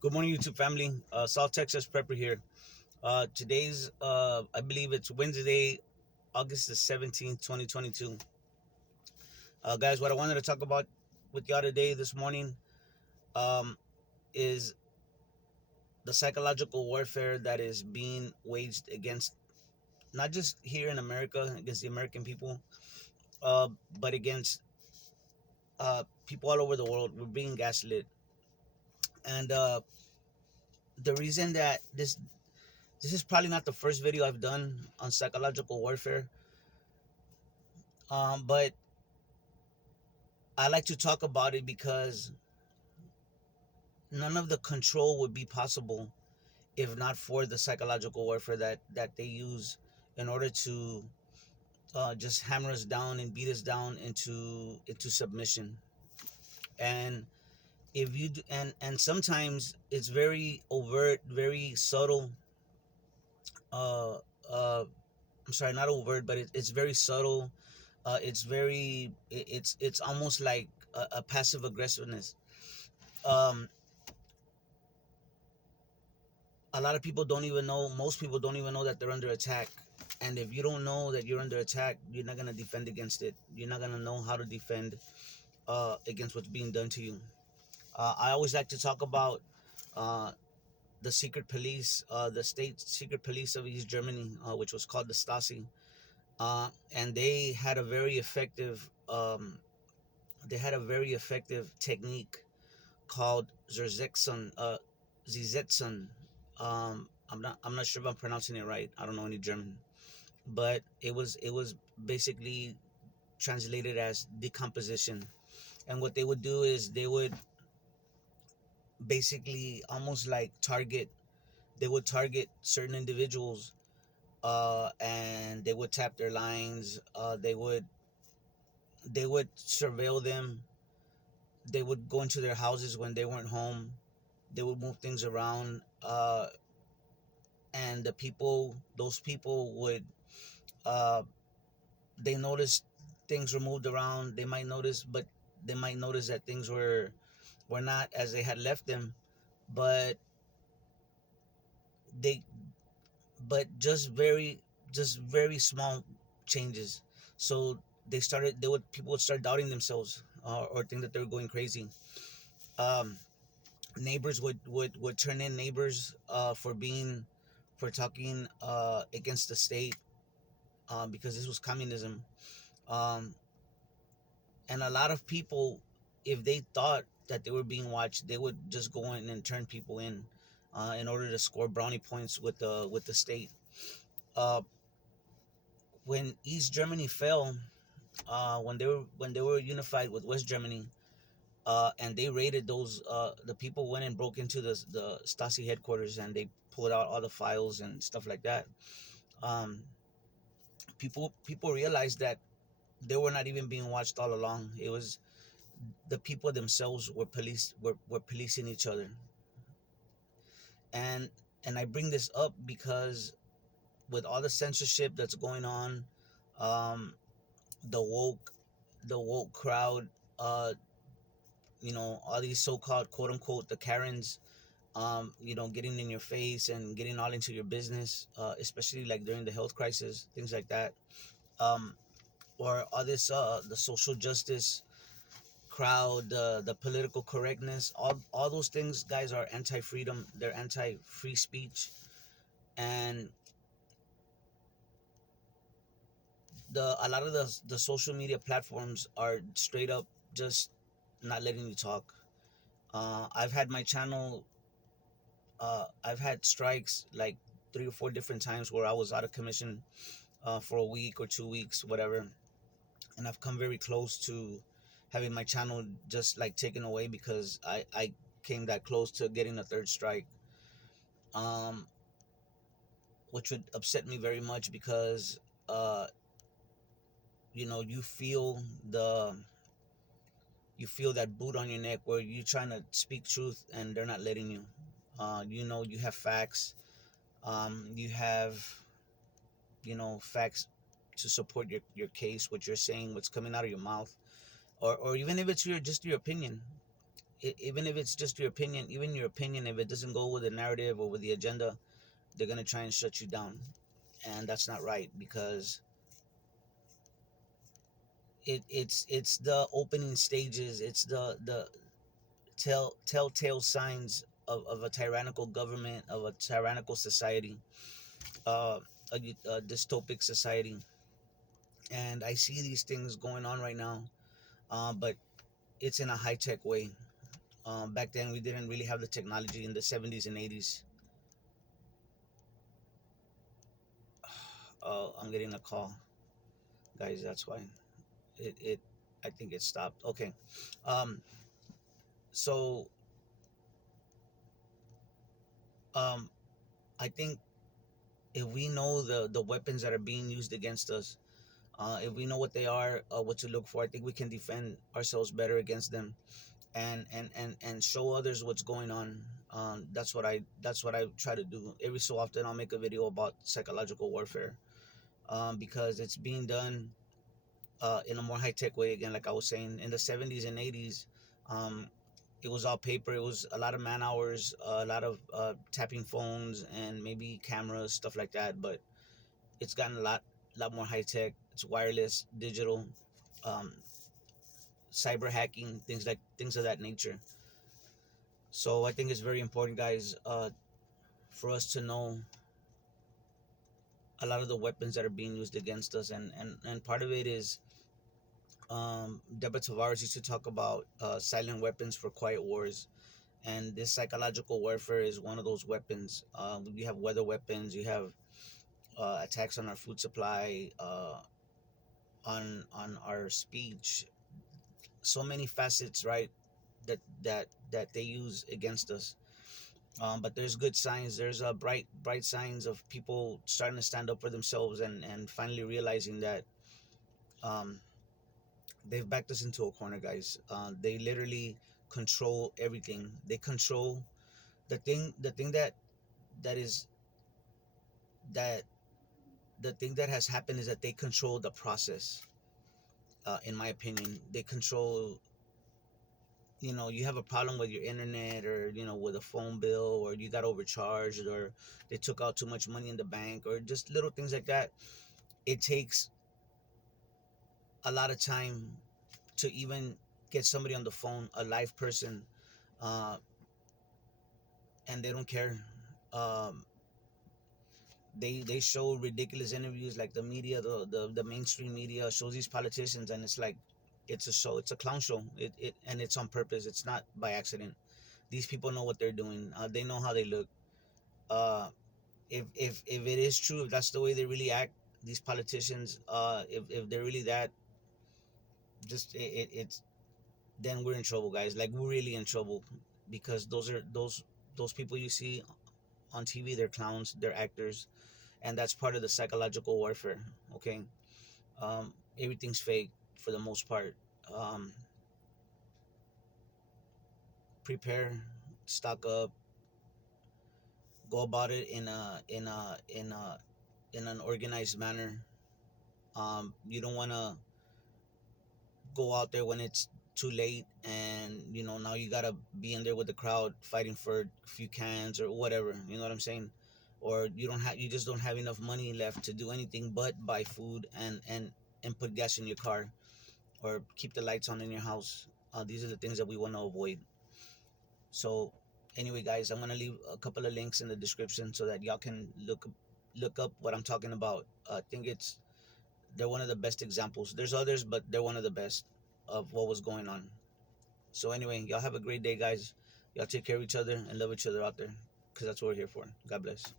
Good morning, YouTube family. South Texas Prepper here. Today's, I believe it's Wednesday, August the 17th, 2022. Guys, what I wanted to talk about with y'all today, this morning, um, is the psychological warfare that is being waged against, not just here in America, against the American people, uh, but against people all over the world. We're being gaslit. And the reason that this is probably not the first video I've done on psychological warfare. But I like to talk about it because none of the control would be possible if not for the psychological warfare that they use in order to just hammer us down and beat us down into submission. And if you do, and sometimes it's very overt, very subtle. Uh, uh, I'm sorry, not overt, but it's very subtle. It's almost like a passive aggressiveness. Um, a lot of people don't even know, most people don't even know that they're under attack. And if you don't know that you're under attack, you're not going to defend against it. You're not going to know how to defend against what's being done to you. I always like to talk about uh, the secret police, the state secret police of East Germany, which was called the Stasi. And they had a very effective technique called Zersetzen. I'm not sure if I'm pronouncing it right. I don't know any German, but it was basically translated as decomposition. And what they would do is they would basically almost like target certain individuals, and they would tap their lines. They would surveil them. They would go into their houses when they weren't home. They would move things around, and those people would, uh, they noticed things were moved around. They might notice that things were not as they had left them, but they but just very small changes. So people would start doubting themselves, or think that they were going crazy. Um, Neighbors would turn in neighbors for talking against the state, because this was communism. Um, and a lot of people, if they thought that they were being watched, they would just go in and turn people in order to score brownie points with the state. uh, when East Germany fell, when they were unified with West Germany, and they raided those, the people went and broke into the Stasi headquarters, and they pulled out all the files and stuff like that. um, people realized that they were not even being watched all along. It was the people themselves were policing each other. And and I bring this up because with all the censorship that's going on, um, the woke crowd, uh, all these so-called quote unquote the Karens, getting in your face and getting all into your business, especially like during the health crisis, things like that. Um, or all this, the social justice crowd, the political correctness, all those things, guys, are anti-freedom. They're anti-free speech. And a lot of the social media platforms are straight up just not letting you talk. I've had my channel, I've had strikes like 3 or 4 different times where I was out of commission, for a week or 2 weeks, whatever. And I've come very close to having my channel just like taken away because I came that close to getting a third strike, um, which would upset me very much because, uh, you feel that boot on your neck where you're trying to speak truth and they're not letting you. You have facts. You have, facts to support your case, what you're saying, what's coming out of your mouth, or even if it's just your opinion. even if it's just your opinion, even your opinion, if it doesn't go with the narrative or with the agenda, they're gonna try and shut you down, and that's not right because it's the opening stages, it's the telltale signs of a tyrannical government, of a tyrannical society, uh, a dystopic society, and I see these things going on right now, but it's in a high tech way. Back then, we didn't really have the technology in the 70s and 80s. I'm getting a call, guys. That's why it I think it stopped. Okay, um, so um, I think if we know the weapons that are being used against us, if we know what they are, what to look for, I think we can defend ourselves better against them, and show others what's going on. That's what I try to do. Every so often, I'll make a video about psychological warfare, because it's being done in a more high tech way. Again, like I was saying, in the 70s and 80s, um, it was all paper. It was a lot of man hours, a lot of tapping phones, and maybe cameras, stuff like that. But it's gotten lot more high tech. It's wireless, digital, um, cyber hacking, things of that nature. So I think it's very important, guys, for us to know a lot of the weapons that are being used against us, and part of it is, Deborah Tavares used to talk about silent weapons for quiet wars, and this psychological warfare is one of those weapons. You have weather weapons, you have attacks on our food supply, on our speech, so many facets, right? That they use against us. But there's good signs. There's bright signs of people starting to stand up for themselves, and finally realizing that um, they've backed us into a corner, guys. They literally control everything. They control the thing that is that the thing that has happened is that they control the process. In my opinion, they control. You have a problem with your internet, or with a phone bill, or you got overcharged, or they took out too much money in the bank, or just little things like that. It takes a lot of time to even get somebody on the phone, a live person, uh, and they don't care. Um, they show ridiculous interviews, like the media, the mainstream media shows these politicians, and it's like it's a show, it's a clown show. And it's on purpose. It's not by accident. These people know what they're doing. They know how they look. Uh, if it is true, if that's the way they really act, these politicians, if they're really that, just it's then we're in trouble, guys. Like, we're really in trouble, because those people you see on TV, they're clowns, they're actors, and that's part of the psychological warfare. Okay, everything's fake for the most part. Um, Prepare, stock up, go about it in an organized manner. You don't want to go out there when it's too late, and now you gotta be in there with the crowd fighting for a few cans or whatever. You know what I'm saying? Or you just don't have enough money left to do anything but buy food, and put gas in your car, or keep the lights on in your house. These are the things that we want to avoid. So anyway, guys, I'm gonna leave a couple of links in the description so that y'all can look up what I'm talking about. I think they're one of the best examples. There's others, but they're one of the best of what was going on. So anyway, y'all have a great day, guys. Y'all take care of each other and love each other out there, because that's what we're here for. God bless.